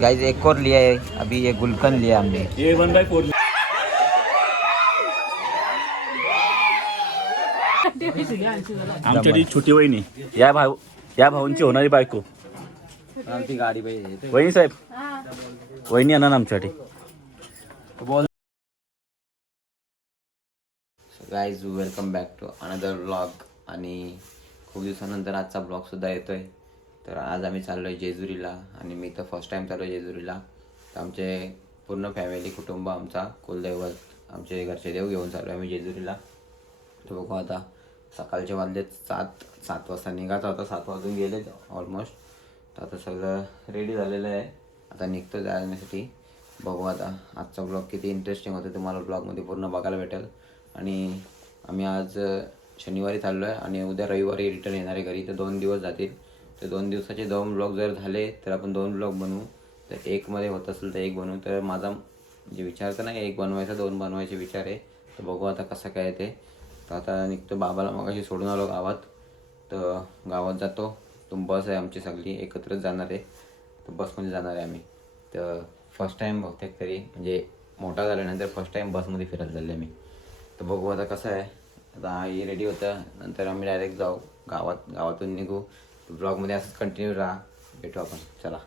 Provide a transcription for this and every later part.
Guys एक और लिया है अभी, ये गुलकंद लिया हमने। ये 1/4 आमच्यासाठी छोटी वहिनी, या भाऊंची होणारी बायको गाडी वहिनी साहेब, वहिनी आणा आमच्यासाठी बोल। Guys welcome back to another vlog. आणि खूप दिवसानंतर आजचा ब्लॉग सुद्धा येतोय। तर आज आम्ही चाललो आहे जेजुरीला, आणि मी तर फर्स्ट टाइम चाललो आहे जेजुरीला। तर आमचे पूर्ण फॅमिली कुटुंब, आमचा कुलदैवत, आमचे घरचे देव घेऊन चाललो आहे आम्ही जेजुरीला। तर बघू आता, सकाळचे वाजले 7 वाजता निघायचा होता, 7 वाजून गेले ऑलमोस्ट। तर आता सगळं रेडी झालेलं आहे, आता निघतो जाण्यासाठी। बघू आता आजचा ब्लॉग किती इंटरेस्टिंग होतं, तुम्हाला ब्लॉगमध्ये पूर्ण बघायला भेटेल। आणि आम्ही आज शनिवारी चाललो आहे आणि उद्या रविवारी रिटर्न येणार आहे घरी। तर 2 दिवस जातील। तर 2 दिवसाचे 2 ब्लॉग जर झाले तर आपण 2 ब्लॉग बनवू। तर एकमध्ये होत असेल तर 1 बनवू। तर माझा जे विचार तर नाही 1 बनवायचा, 2 बनवायचे विचार आहे। तर बघू आता कसं काय ते। तर आता निघतो, बाबाला मगाशी सोडून आलो गावात। तर गावात जातो, तो बस आहे आमची सगळी एकत्रच जाणार आहे। तर बसमध्ये जाणार आहे आम्ही। तर फर्स्ट टाईम बहुतेक तरी, म्हणजे मोठा झाल्यानंतर फर्स्ट टाईम बसमध्ये फिरायला चालले मी। तर बघू आता कसं आहे। आता ही रेडी होतं, नंतर आम्ही डायरेक्ट जाऊ गावातून निघू। ब्लॉगमध्ये असंच कंटिन्यू राहा, भेटू आपण, चला।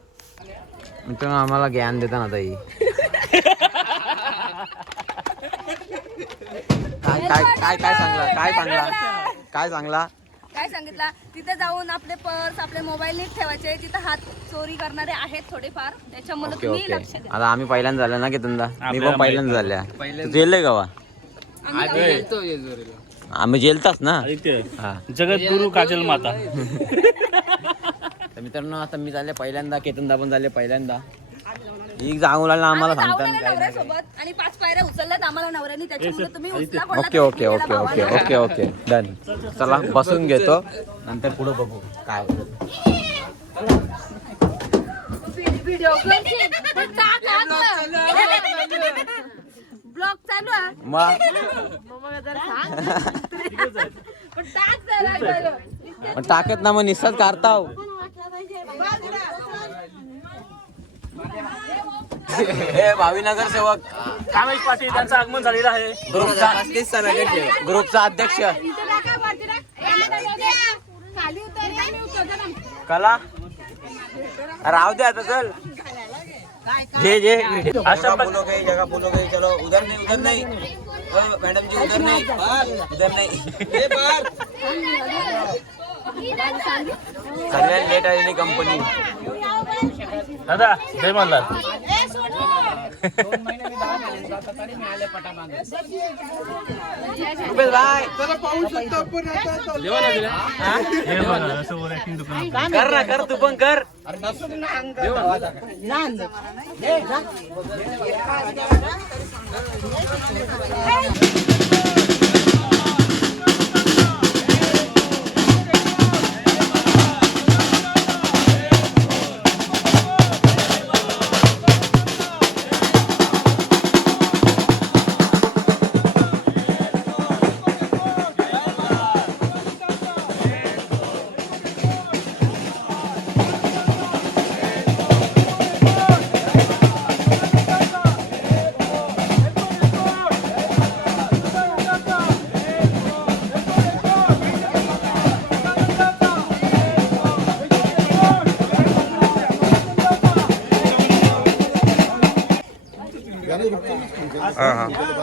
मित्रांनो आम्हाला ज्ञान देता ना ताई, काय सांगितलं तिथे जाऊन आपले पर्स, आपले मोबाईल नीट ठेवायचे। तिथे हात चोरी करणारे आहेत थोडेफार, त्याच्यामुळे तुम्ही लक्ष द्या। आता आम्ही पहिल्यांदा झालं ना की धंदा, मी पण पहिल्यांदा झाल्या। जेलले गावा आम्ही जेलताच ना, जगद्गुरु काजल माता। तर मित्रांनो आता मी झाले पहिल्यांदा, केतनदा पण झाले पहिल्यांदा। एक जाऊन आम्हाला सांगतात आणि 5 पायऱ्या उचलल्यात आम्हाला नवऱ्याने, त्याच्यामुळे तुम्ही उचला। Okay done. चला बसून घेतो, नंतर पुढे बघू काय ब्लॉग चालू आहे। टाकत ना मग निसत काढताव। भावीनगर सेवक कामेश पाटील यांचं आगमन झालेलं आहे। ग्रुपचा अध्यक्ष कला राव दे आता, चल जे जगह बोलोगे चलो। उधर नहीं मैडम जी, उधर नहीं। सगळ्यात लेट आलेली कंपनी। दादा जय मल्हार। कर तू पण कर।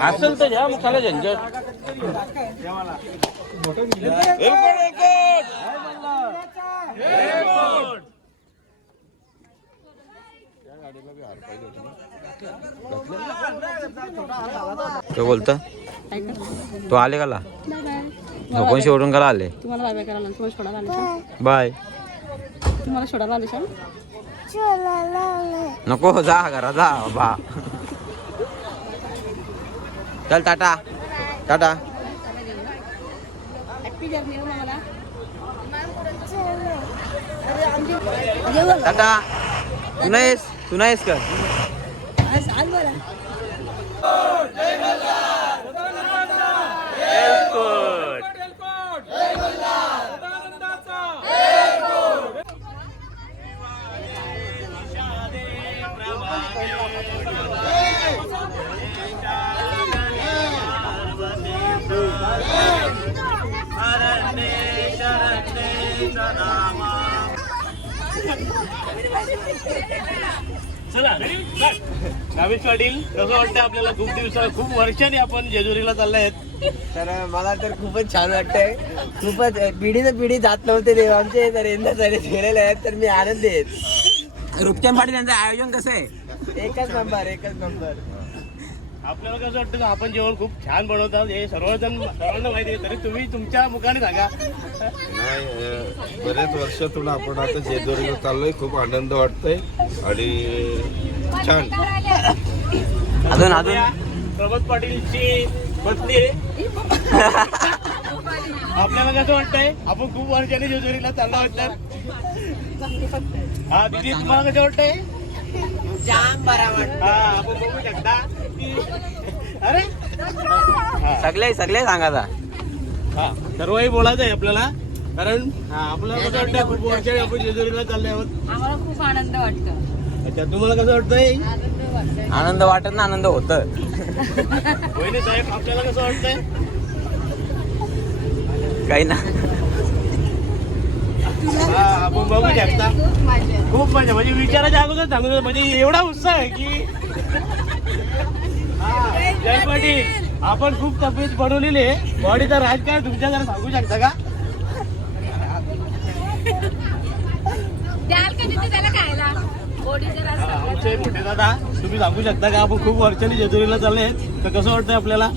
असेल तर घ्या, मग खाला झंझट। काय बोलता तू? आले काला कोण शेवटून करा आले? तुम्हाला बाय बाय करायला, तुम्हाला सोडायला आले। बाय, तुम्हाला सोडायला आले सर? नको जा घरा जा बा। चल टाटा टाटा हॅपी जर्नी मला टाटा. तू नाहीस का? चला नावेश पाटील, कसं वाटतं आपल्याला? खूप वर्षांनी आपण जेजुरीला चालले आहेत. तर मला तर खूपच छान वाटतंय. खूपच पिढी जात नव्हते देव आमचे, तर यंदा झाले गेलेले आहेत, तर मी आनंदी आहेत. रुपचंद पाटील यांचं आयोजन कसं आहे? एकच नंबर. आपल्याला कसं वाटतं का आपण जेवण खूप छान बनवतात, हे सर्वांना माहिती आहे, तरी तुम्ही तुमच्या मुखाने सांगा. नाही, बरेच वर्षातून आपण आता जेजुरीला चाललोय. खूप आनंद वाटतोय आणि छान. अजून प्रमोद पाटीलची पत्नी आहे. आपल्याला कसं वाटतंय? आपण खूप वर्षांनी जेजुरीला चाललो आहोत. तर हा दीदी, तुम्हाला कसं वाटतंय? जाम बरा वाटत. हा, आपण बघू शकता की अरे सगळे सांगा. हा, सर्वही बोलायचं आहे आपल्याला, कारण आपल्याला कसं वाटतं खूप वर्षांनी आपण जेजुरीला चालले आहोत. आम्हाला खूप आनंद वाटतो. अच्छा, तुम्हाला कसं वाटतंय? आनंद वाटत ना, आनंद होत. वहिनी साहेब, आपल्याला कसं वाटतंय? काही ना. हा, आपण बघू शकता खूप मजा, म्हणजे विचाराच्या अगोदर सांगतो, म्हणजे एवढा उत्साह आहे की जय पाटील, आपण खूप तब्येत बनवलेली आहे. बॉडीचा राजकारण तुमच्या जरा सांगू शकता का? द्याल का तिथे त्याला खायला? आमचे मोठे दादा, तुम्ही सांगू शकता का आपण खूप वर्षांनी जेजुरीला चालले आहेत, तर कसं वाटतंय आपल्याला?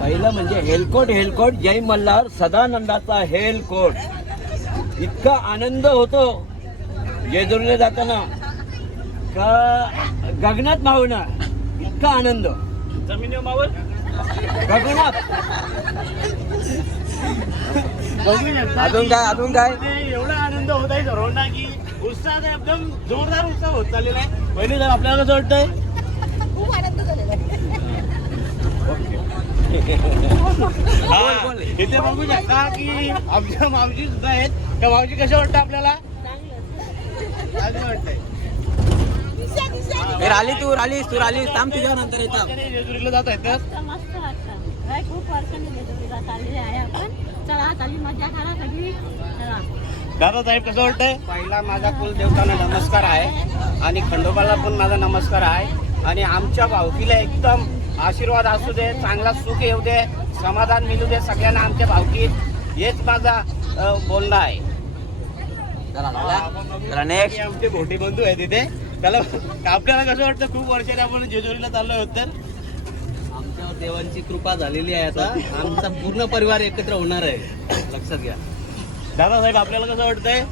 पहिलं म्हणजे हेलकोट जय मल्हार सदानंदाचा हेलकोट. इतका आनंद होतो जेजुरीला जाताना का गगनात मावणार इतका आनंद. जमिनी मावर गगनात. बघू शकता अजून काय? म्हणजे एवढा आनंद होत आहे सर्वांना की उत्साह एकदम जोरदार उत्साह होत चाललेला आहे. पहिली जर आपल्याला कसं वाटतंय? खूप आनंद झालेला आहे. हा, इथे बघू शकता की आमच्या मावशी सुद्धा आहेत. त्या मावशी कशा वाटतं आपल्याला? चांगलं वाटतंय. तू रालीस थांब, तुझ्या नंतर येतात. जेजुरीला जात आहेत तर मस्त वाटतं. खूप वर्षांनी जेजुरीला चाललेले आहे आपण. चला चाली मजा करा सगळी. चला. दादा साहेब, कसं वाटतंय? पहिला माझा कुलदेवतांना नमस्कार आहे आणि खंडोबाला पण माझा नमस्कार आहे. आणि आमच्या भावकीला एकदम आशीर्वाद असू दे, चांगला सुख येऊ दे, समाधान मिळू दे सगळ्यांना आमच्या भावकीत. हेच माझा बोलणं आहे. नेक्स्ट. आमचे मोठे बंधू आहे तिथे. त्याला आपल्याला कसं वाटतं? खूप वर्षाने आपण जेजुरीला चाललो आहोत, तर आमच्यावर देवांची कृपा झालेली आहे. आता आमचा पूर्ण परिवार एकत्र होणार आहे, लक्षात घ्या. दादासाहेब, आपल्याला कसं वाटतंय?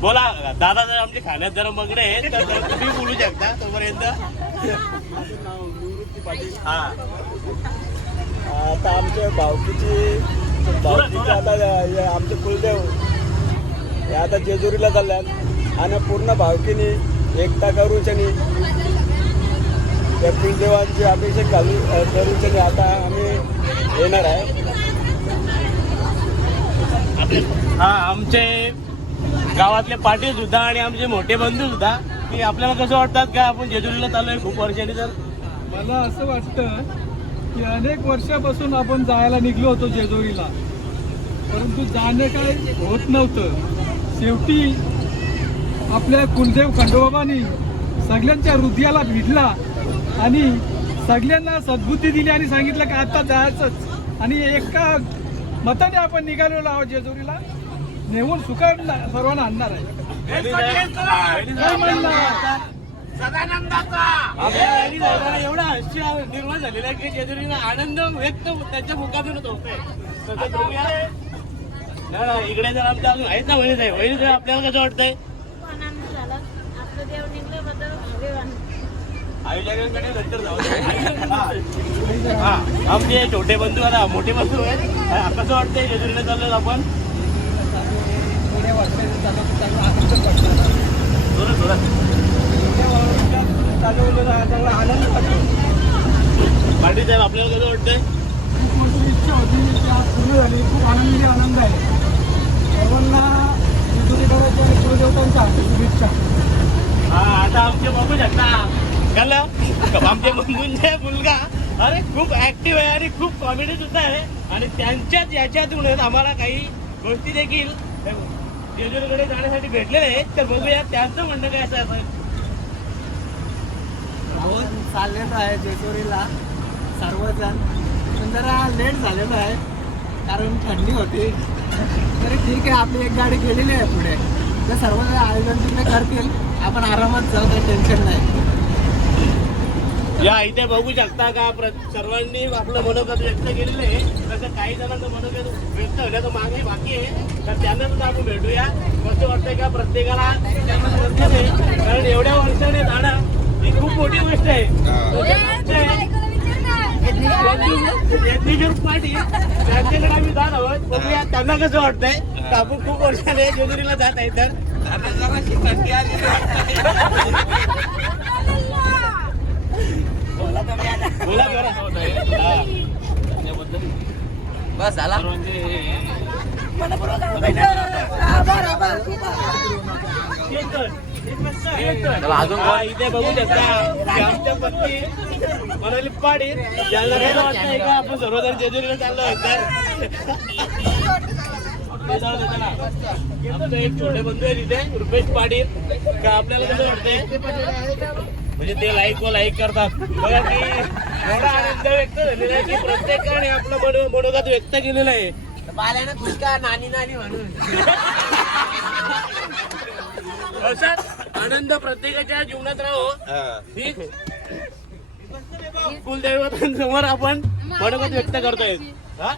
बोला दादासाहेब, आमचे खाण्यात जरा मगडे आहेत, तर तुम्ही बोलू शकता तोपर्यंत. हा, आता आमच्या भावकीचे आता आमचे कुलदेव हे आता जेजुरीला चालल्यात आणि पूर्ण भावकीने एकता करूच्यानी त्या कुलदेवांचे अभिषेक करूच्यानी आता आम्ही येणार आहे. हा, आमचे गावातले पाटील सुद्धा आणि आमचे मोठे बंधू सुद्धा, की आपल्याला कसं वाटतात का आपण जेजुरीला चाललोय खूप वर्षांनी? तर मला असं वाटतं की अनेक वर्षापासून आपण जायला निघलो होतो जेजुरीला, परंतु जाणे काय होत नव्हतं. शेवटी आपल्या कुलदेव खंडोबाबांनी सगळ्यांच्या हृदयाला भिडला आणि सगळ्यांना सद्बुद्धी दिली आणि सांगितलं की आता जायचंच. आणि एका मताने आपण निघालेलो आहोत जेजुरीला. नेऊन सुखात सर्वांना आणणार आहे. एवढा हास्य निर्माण झालेला आहे की जेजुरीला आनंद व्यक्त त्यांच्या मुखातूनच होतोय. तर बघूया. नाही, इकडे जर आमच्या अजून आहेत ना वहिनी साहेब, आपल्याला कसं वाटतंय? खूप आनंद झाला. आपलं देव निघल्याबद्दल भाग्यवान. आयोजकांकडे नंतर जाऊ. हा, आमचे छोटे बंधू आता मोठे बंधू आहेत. कसं वाटतंय जेजुरीला चाललो आपण? पाटील साहेब आपल्याला कसं वाटतंय? खूप मोठी इच्छा होती ती आज पूर्ण झाली. खूप आनंद आहे. सर्वांना जेजुरी करायच्या कुलदेवतांच्या हाती शुभेच्छा. हा, आता आमचे बघू शकता कळलं आमच्या बंधूंचे मुलगा अरे खूप ऍक्टिव्ह आहे आणि खूप कॉमेडी सुद्धा आहे. आणि त्यांच्याच याच्यातूनच आम्हाला काही गोष्टी देखील जेजुरीकडे जाण्यासाठी भेटलेले आहेत. तर बघूया त्यांचं म्हणणं काय असं. चाललेलो आहे जेजुरीला सर्वजण, पण जरा लेट झालेलं आहे कारण थंडी होती. तरी ठीक आहे, आपली एक गाडी गेलेली आहे पुढे. तर सर्वजण आयोजन तिकडे करतील, आपण आरामात जाऊ, काही टेन्शन नाही. या इथे बघू शकता का सर्वांनी आपलं मनोगत व्यक्त केलेलं आहे. तसं काही जणांचं मनोगत व्यक्त होण्याचं मागे बाकी आहे. तर त्यांना सुद्धा आपण भेटूया. कसं वाटतंय का प्रत्येकाला त्यांना गरजेचं आहे. कारण एवढ्या वर्षाने जाणं ही खूप मोठी गोष्ट आहे. यज्ञेश्वर पाटील त्यांच्याकडे आम्ही जात आहोत. बघूया त्यांना कसं वाटतंय. आपण खूप वर्षाने जेजुरीला जात आहे. तर बोला बरं. बस झाला. अजून हा, इथे बघू शकता की आमच्या पत्नी म्हणाली पाटील यांना काय वाटतंय का आपण सर्वजण जेजुरीला चाललो आहे. तर आमचे एक छोटे बंधू आहे तिथे रुपेश पाटील. का आपल्याला कसं वाटतंय म्हणजे ते लाईक करतात बघा की एवढा आनंद व्यक्त झालेला आहे की प्रत्येकाने आपलं मनोगत व्यक्त केलेलं आहे. पाल्यानं खुशका नानी नानी म्हणून असाच आनंद प्रत्येकाच्या जीवनात राहो. ही कुलदैवतांसमोर आपण मनोगत व्यक्त करतोय. हा?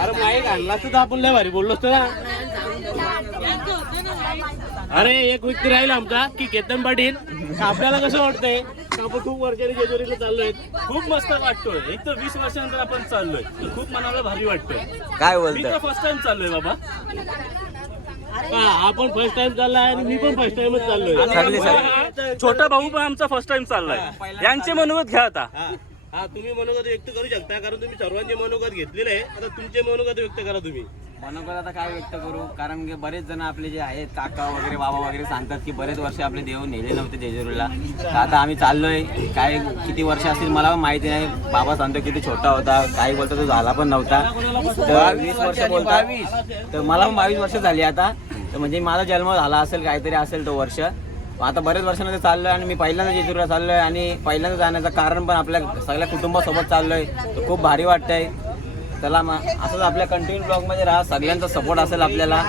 अरे माईक आणला सुद्धा आपण लय भारी बोललो असतो ना. अरे एक व्यक्ती राहील आमचा की केतन पाटील. आपल्याला कसं वाटतंय? आपण खूप वर्षांनी जेजुरीला चाललोय. खूप मस्त वाटतोय. एक तर 20 वर्षानंतर आपण चाललोय. खूप मनाला भारी वाटतोय. काय मी बोलतोय? तर फर्स्ट टाइम चाललोय बाबा. आपण फर्स्ट टाइम चाललाय आणि मी पण फर्स्ट टाइमच चाललोय. छोटा भाऊ पण आमचा फर्स्ट टाइम चाललाय. यांचे मनोगत घ्या आता. हा, तुम्ही मनोगत व्यक्त करू शकता कारण तुम्ही सर्वांचे मनोगत घेतलेले आहे. आता तुमचे मनोगत व्यक्त करा तुम्ही. मनोगत आता काय व्यक्त करू, कारण की बरेच जण आपले जे आहेत काका वगैरे बाबा वगैरे सांगतात की बरेच वर्ष आपले देव नेले नव्हते जेजुरीला. तर आता आम्ही चाललोय. काय किती वर्ष असतील मला पण माहिती नाही. बाबा सांगतो किती छोटा होता, काही बोलतो तो झाला पण नव्हता. तर 20 वर्ष बोलतात. तर मला पण 22 वर्ष झाली आता. तर म्हणजे माझा जन्म झाला असेल काहीतरी असेल तो वर्ष. आता बरेच वर्षांमध्ये चाललोय आणि मी पहिल्यांदा जेजुरीला चाललोय आणि पहिल्यांदा जाण्याचं कारण पण आपल्या सगळ्या कुटुंबासोबत चाललोय. तर खूप भारी वाटतंय. चला मग असंच आपल्या कंटिन्यू ब्लॉग मध्ये राहा. सगळ्यांचा सपोर्ट असेल आपल्याला.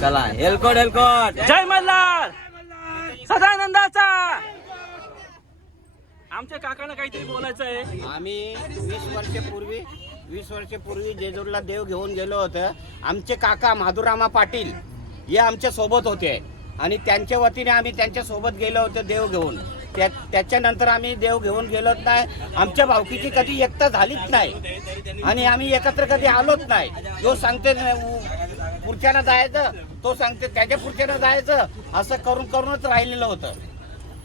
चला हेलकोट हेलकोट. जय मल्हार सदानंदाचा. आमच्या काकांना काहीतरी बोलायचं आहे. आम्ही 20 वर्षापूर्वी जेजुरीला देव घेऊन गेलो होतं. आमचे काका माधुरामा पाटील हे आमच्या सोबत होते आणि त्यांच्या वतीने आम्ही त्यांच्या सोबत गेलो होतो देव घेऊन. त्याच्यानंतर आम्ही देव घेऊन गेलोच नाही. आमच्या भावकीची कधी एकता झालीच नाही आणि आम्ही एकत्र कधी आलोच नाही. जो सांगते पुढच्यानं जायचं, तो सांगते त्याच्या पुढच्यानं जायचं, असं करूनच राहिलेलं होतं.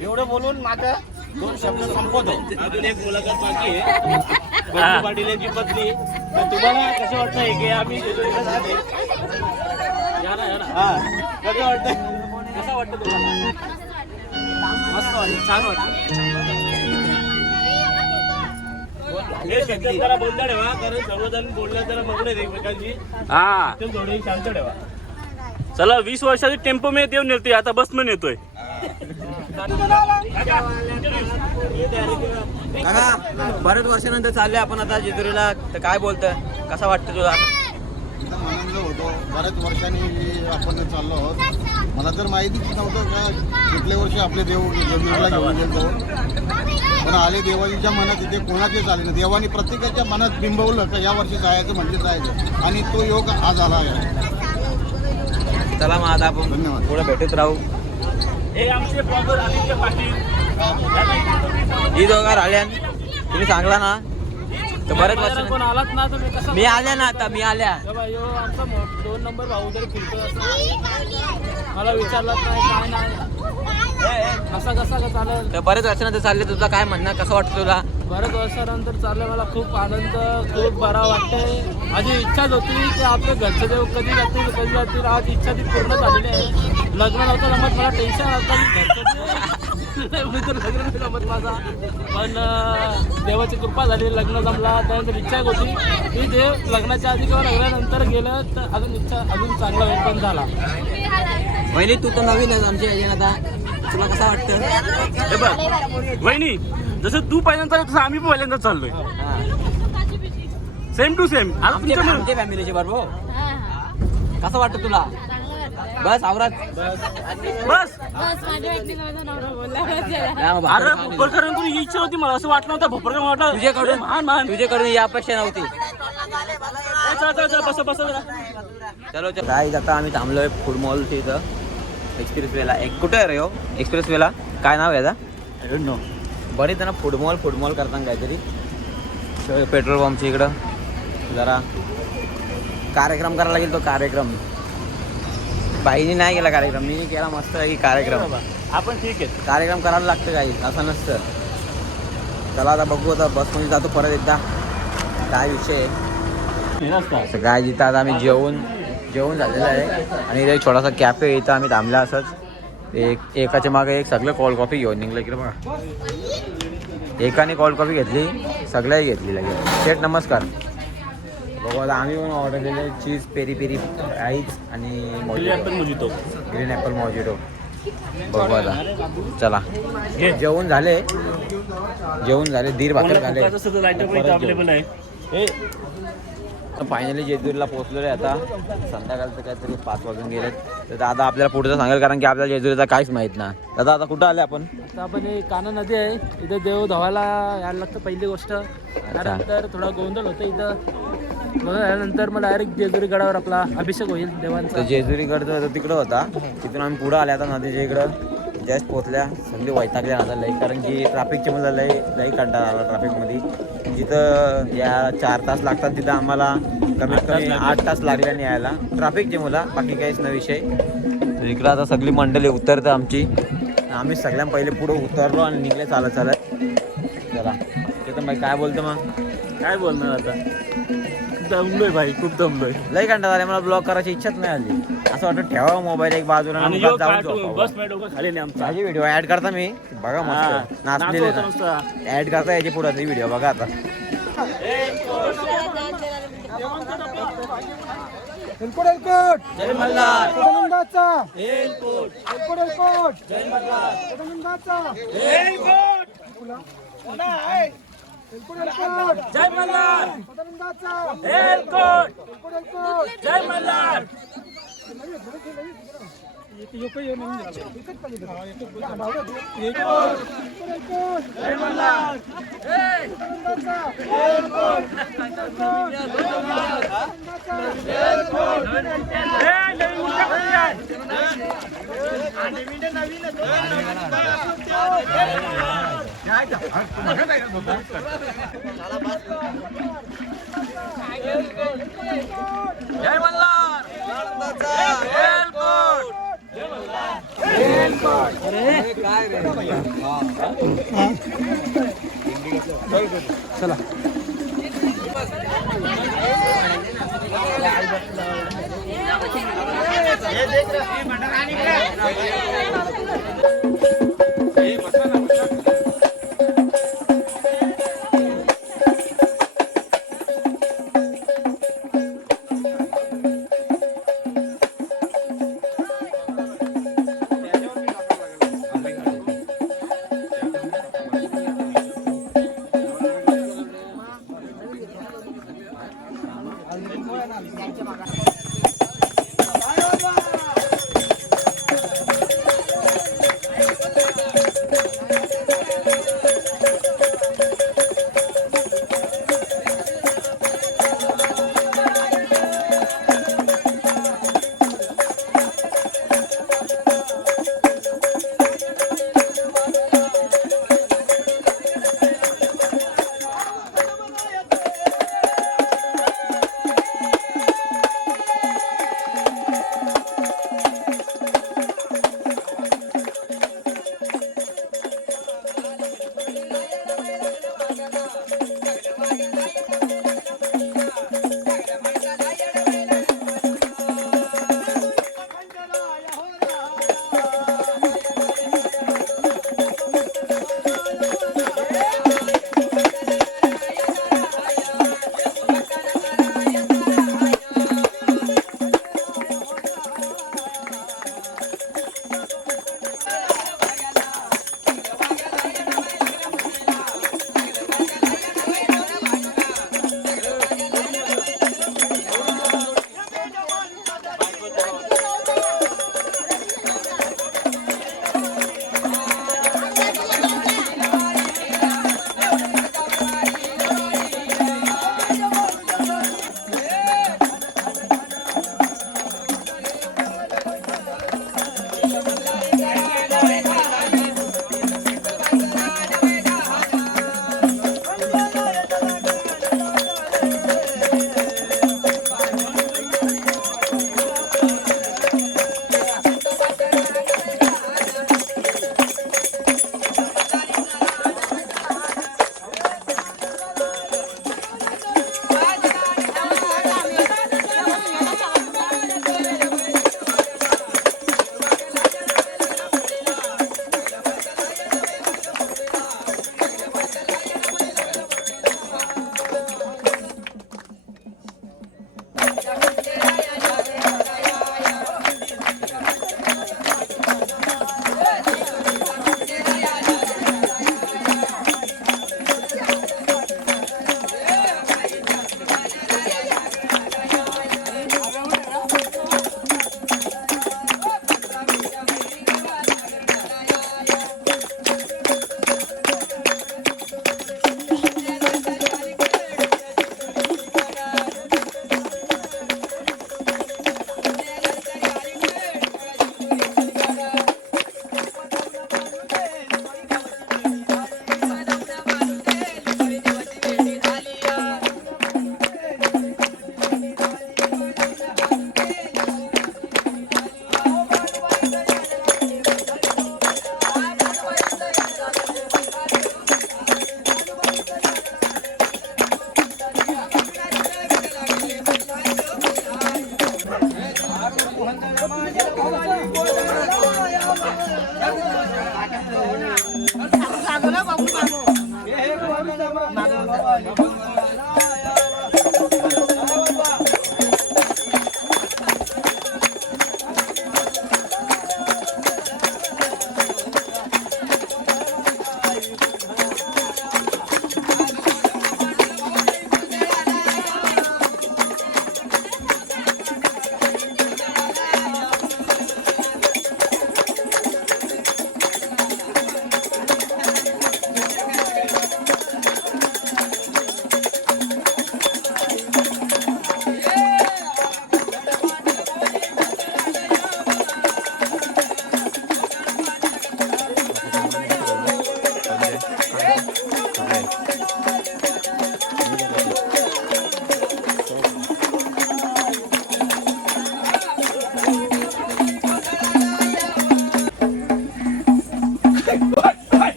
एवढं बोलून माझं 2 शब्द संपवतो. अजून एक मुलाखत बाकी आहे. बंधू पाटील यांची पत्नी. तर तुम्हाला कसं वाटतंय की आम्ही जेजुरीला जाते? हा, कसं वाटतंय? कसं वाटतं तुम्हाला? मस्त वाटतं, छान वाटतं. हे शब्द जरा बंद ठेवा कारण सर्वजण बोलण्यात जरा मग्न आहेत एकमेकांची. हा थोडं शांत ठेवा. चला 20 वर्षाची टेम्पो मध्ये देव नेतोय, आता बस मध्ये नेतोय. काका बरेच वर्षानंतर चालले आपण आता जेजुरीला. तर काय बोलतोय, कसा वाटतं तुला? एकदम आनंद होतो. बऱ्याच वर्षांनी आपण चाललो आहोत. मला तर माहितीच नव्हतं का कुठल्या वर्षी आपले देव जेजुरीला घेऊन गेलो. पण आले देवाजीच्या मनात इथे कोणाचेच आले ना. देवानी प्रत्येकाच्या मनात बिंबवलं का या वर्षी जायचं म्हणजे जायचं आणि तो योग आज आला आहे. चला मग आता आपण धन्यवाद. थोडं भेटत राहू. हे आमचे ब्लॉगर आदित्य पाटील. ही दोघा राहिल्या तुम्ही सांगला ना तर बरेच वर्ष कोण आलाच ना तुम्ही कसं मी आल्या ना आता मी आल्या आमचा 2 नंबर भाऊ जरी फिरतो असं मला विचारलं नाही काय नाही असं कसं का चालेल. तर बरेच वर्षानंतर चालले तुझं काय म्हणणं कसं वाटतं तुला बऱ्याच वर्षानंतर चाललंय मला खूप आनंद खूप बरा वाटतंय. माझी इच्छाच होती की आपले घरचे देव कधी जातील आज इच्छा ती पूर्ण झालेली आहे. लग्न नव्हतं जमत मला टेन्शन होतं लग्न नाही जमत माझा पण देवाची कृपा झाली लग्न जमला. त्यानंतर इच्छा एक होती की देव लग्नाच्या आधी किंवा लग्नानंतर गेलं तर अजून चांगला वेळ पण झाला. वहिनी तू तर नवीन आहे आमच्या याच्यात आता तुला कसं वाटतं? हे बघ वहिनी जसं तू पहिल्यांदा तसं आम्ही पण पहिल्यांदा चाललोय सेम टू सेम. आमच्या फॅमिलीचे बरोबर कसं वाटतं तुला? बस आवरात बस अरे भोपरकरांकडून ही इच्छा होती मला असं वाटलं नव्हतं भोपरकर वाटलं तुझ्याकडून ही अपेक्षा नव्हती. बस चलो काय आता आम्ही थांबलोय फूड मॉलच्या इथं एक्सप्रेस वेला. कुठे आहे रे हो एक्सप्रेस वेला? काय नाव आहे याचा? बरेच जण फूड मॉल करताना काहीतरी पेट्रोल पंपच्या इकडं जरा कार्यक्रम करायला लागेल. तो कार्यक्रम बाईने नाही केला कार्यक्रम मी केला मस्त आहे की कार्यक्रम. आपण ठीक आहे कार्यक्रम करायला लागतं काही असं नसतं. चला आता बघू आता बसमध्ये जातो परत एकदा काय विषय आहे. काय जिथं आता आम्ही जेवण झालेलं आहे आणि इथे एक छोटासा कॅफे आहे. इथं आम्ही थांबला असंच एकाच्या मागे एक सगळं कोल्ड कॉफी घेऊन निघलं इकडे बघा. एकाने कोल्ड कॉफी घेतली सगळ्याही घेतली लगेच. शेठ नमस्कार. बघू आता आम्ही पण ऑर्डर केले चीज पेरी पेरी आईज आणि ग्रीन ॲपल मोजिटो. बघू आता चला जेवण झाले दीड भाकर झाले. अवेलेबल आहे. फायनली जेजुरीला पोहोचलेलो आहे. आता संध्याकाळचं काहीतरी 5 वाजून गेलेत. तर दादा आपल्याला पुढचं सांगेल कारण की आपल्याला जेजुरीचा काहीच माहीत नाही. दादा आता कुठं आले आपण? आता आपण ही कान्हा नदी आहे इथं देव धवायला यायला लागतं पहिली गोष्ट. त्यानंतर थोडा गोंधळ होतं इथं त्यानंतर मग डायरेक्ट जेजुरी गडावर आपला अभिषेक होईल देवांचा. तर जेजुरी गड जो तिकडं होता तिथून आम्ही पुढं आले आता नदीच्या इकडं जस्ट पोचल्या. सगळी वैतागल्या आता लई कारण की ट्रॅफिकची मला लई कंटाळा आला ट्रॅफिकमध्ये. जिथं या 4 तास लागतात तिथं आम्हाला कमीत कमी 8 तास लागल्याने यायला ट्रॅफिकची मुला बाकी काहीच नाही विषय. तर इकडं आता सगळी मंडळी उतरतं आमची. आम्ही सगळ्यां पहिले पुढं उतरलो आणि निघले चालत चला तिथं बाई काय बोलतो मग? काय बोलणार आता दमलोय भाई खूप दमलोय. लई कंटाळा आला मला ब्लॉग करायची इच्छाच नाही आली. असं वाटतं ठेवा मोबाईल एक बाजूला आणि जाऊन बस डोकं खाली नाही आमचा. माझी व्हिडिओ ऍड करता मी बघा मस्त नाचलेले ऍड करता याची पुढे व्हिडिओ बघा आता. जय मल्हार. जय मल्हार. एलकोट. जय मल्हार. जय मल्हार. चला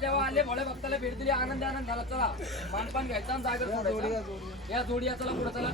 जेव्हा आले भोळे भक्ताला भेट दिली आनंद आनंद झाला. चला मानपान घ्यायचा आणि जागर सोडायचा. या जोडी चला पुढे चला.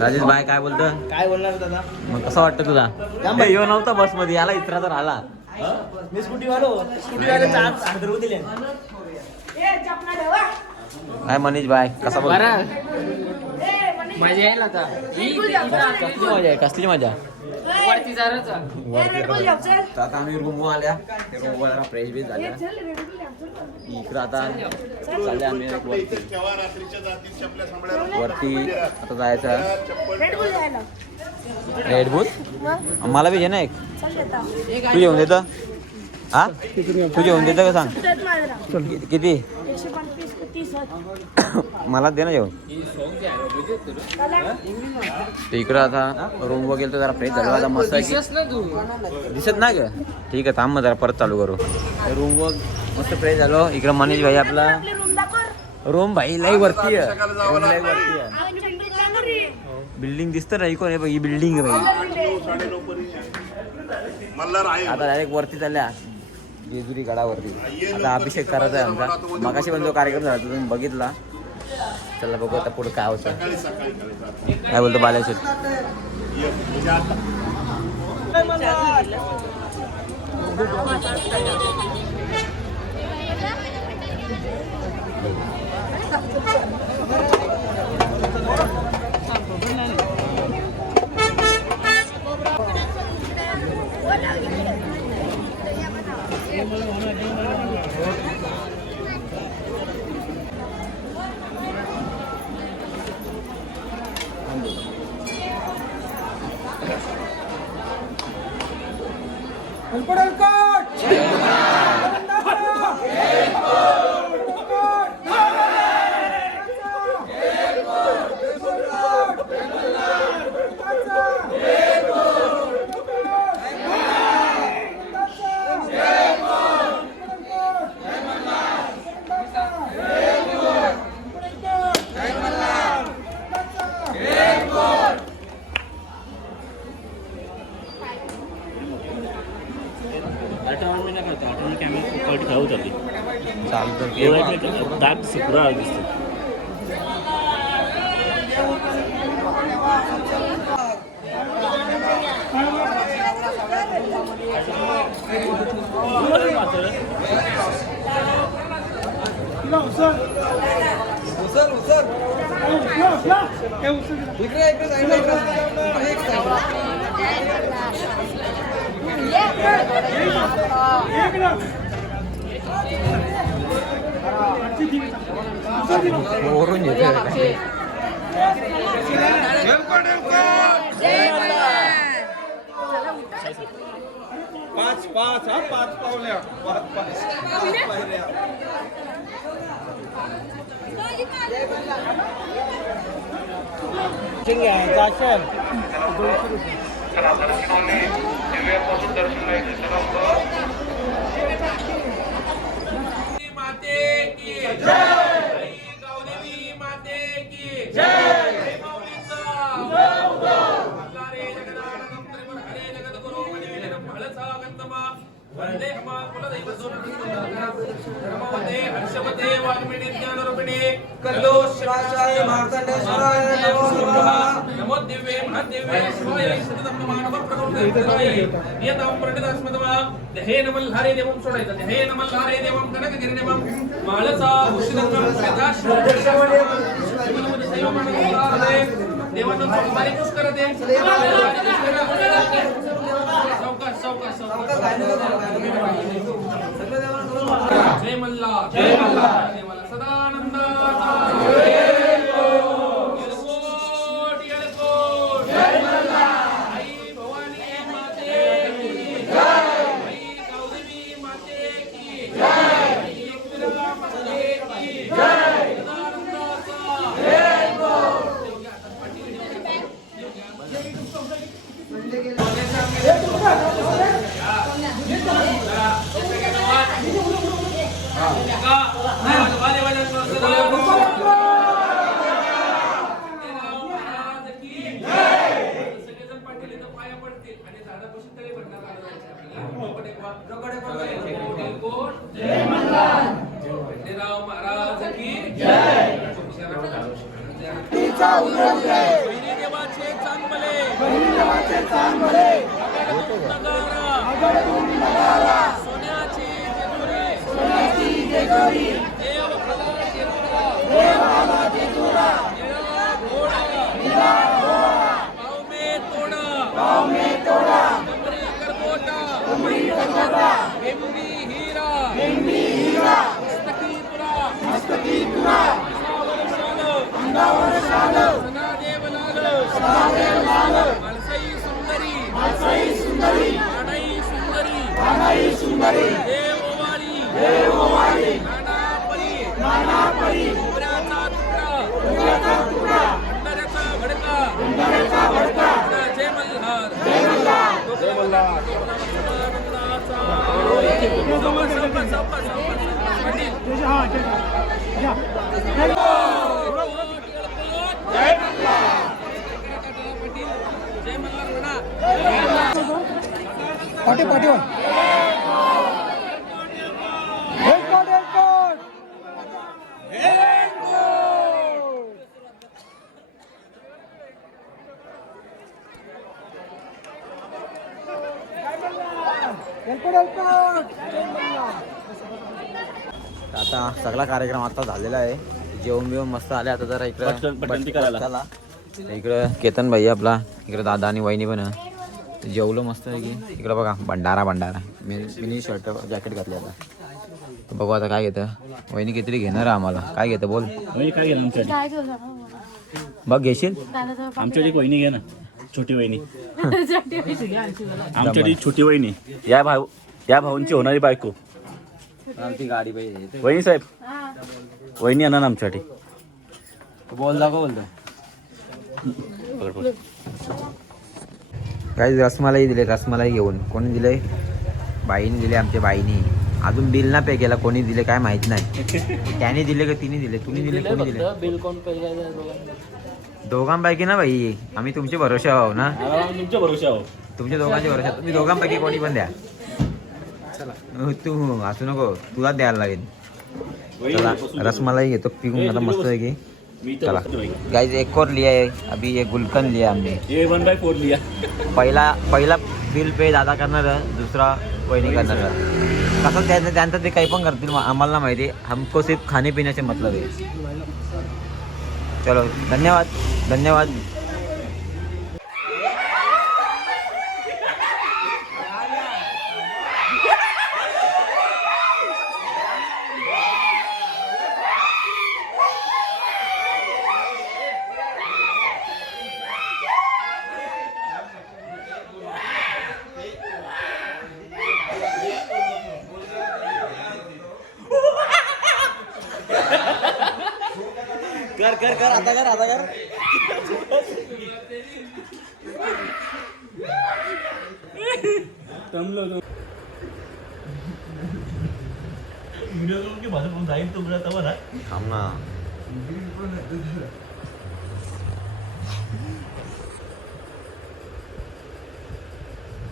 राजेश भाई काय बोलतो? काय बोलणार दादा? मग कसं वाटतं तुला? येऊ नव्हता बस मध्ये, याला इतरा तर आला. मी स्कूटीवाल्याचा हात धरू दिले. काय मनीष भाई कसा बोलतो? मजा येईल आता. कसली मजा आहे? कसली मजा? वरती जायचं. तर आता आम्ही रूम आल्या, रूम जरा फ्रेश बीच झाल्या. इकडं आता चालले आम्ही वरती आता जायचं. रेडबुल मला बी घे ना एक. तू घेऊन देतं? हा तू घेऊन देतं का सांग किती? मला दे ना जेवण. इकडं आता रूम वगैरे तर जरा फ्रेश झालो आता मस्त दिसत ना ग. ठीक आहे थांब मग जरा परत चालू करू. रूम वर मस्त फ्रेश झालो. इकडं मनीष भाई आपला रूम भाई लई वरती आहे. रूम लई वरती आहे. बिल्डिंग दिसतं ना इकडे ही बिल्डिंग आहे भाई. आता डायरेक्ट वरती चालल्या जेजुरी गडावरती. आता अभिषेक करायचा आहे आमचा. मगाशी पण जो कार्यक्रम झाला तुम्ही बघितला. चला बघू आता पुढे काय होतं. काय बोलतो बालाजी? कट खाऊ चालली दाग सुकरा दिसतो. वरून येते. पाच पाच हा पाच पावल्या पाच पाच पायऱ्या. माते की जय, गावदेवी माते की जय, माऊलीचा हरे जगदानंदं त्रिपुर हरे जगद्गुरु मणिवेदनं फळसा गंधमा वंदे मा कुलदैवतो नमोते हर्षवते वाल्मिने ज्ञानरूपिणे कल्लोश्वासाय मार्कण्डेश्वराय नमो नमः. नमो दिव्ये महादिव्ये शिवाय सततं मानव प्रभुदेवाय नियतं प्रणितास्मदवा हे नमल्हारे देवं सोडायचं हे नमल्हारे देवं कनकगिरिदेवं माळसा उशिदंगं प्रकाश देवानं सोमवारी पुष करते सावकाश सावकाश सावकाश. जय मल्ला जय मल्ला देवाला सदानंदाचा येळकोट येळकोट जय मल्ला. आई भवानी माते की जय, आई गावदेवी माते की जय, आई एकविरा माते की जय, सदानंदाचा महाराज की जय. देवाचे चांगले सोन्याची जेजुरी देव आला जेजुरा निळा घोडा पाव में तोडा कमरी करकोटा भेंडी हीरा मस्तकी तुरा अंगावर शाल सनादेव लाल माळसाई सुंदरी मानाई सुंदरी देववाळी नाना परी उमऱ्याचा तुकडा भंडाऱ्याचा भडका जय मल्हार पाठी पाठीवर आता आता सगळा कार्यक्रम आता झालेला आहे. जेवण बिवून मस्त आले. आता जरा पटकन करायला. चला इकडं केतन भाई आपला, इकडे दादा आणि वहिनी पण जेवलो मस्त आहे की. इकडं बघा भंडारा मिनी शर्ट जॅकेट घातले आता. बघू आता काय घेतं. वहिनी किती घेणार आहे आम्हाला, काय घेतं बोल. वहिनी काय घेणार आमच्यासाठी? काय घेऊ बघ घेशील. आमच्यासाठी एक वहिनी घे ना, छोटी वहिनी. आमच्यासाठी छोटी वहिनी, या भाऊंची होणारी बायको. ती गाडी पाहिजे. वहिनी साहेब, वहिनी आणा ना आमच्यासाठी. बोल दाखव बोलतो. पकड, पकड. काही रसमलाई दिले. रसमलाई घेऊन कोणी दिले? बाईने दिले, आमच्या बाईनी. अजून बिल ना पे केला. कोणी दिले काय माहित नाही. त्याने दिले का तिने दिले? तुम्ही दिले कोणी दिले? बिल कोण दोघांपैकी ना भाई, आम्ही तुमचे भरोसे आहो ना. तुमच्या भरोशा आहो. तुमच्या दोघांचे भरोसे. तुम्ही दोघांपैकी कोणी पण द्या. तू असू नको, तुला द्यायला लागेल. चला रसमलाई घेतो पिऊन आता मस्त आहे की. चला गाइस एक और लिया है अभी, ये गुलकंद लिया हमने. ये 1/4 लिया. पहिला बिल पे दादा करणार, दुसरा वहिनी करणार. कसं त्यांचं ते काही पण करतील आम्हाला माहिती. हमको सिर्फ खाने पिने से मतलब है. चलो धन्यवाद. कर आता कर. थांब ना.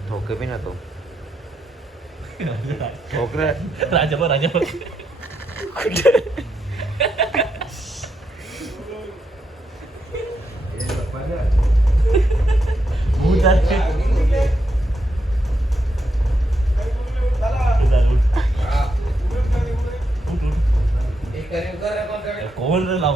ठोके भी ना तो ठोकरे. राजा कोण लाव.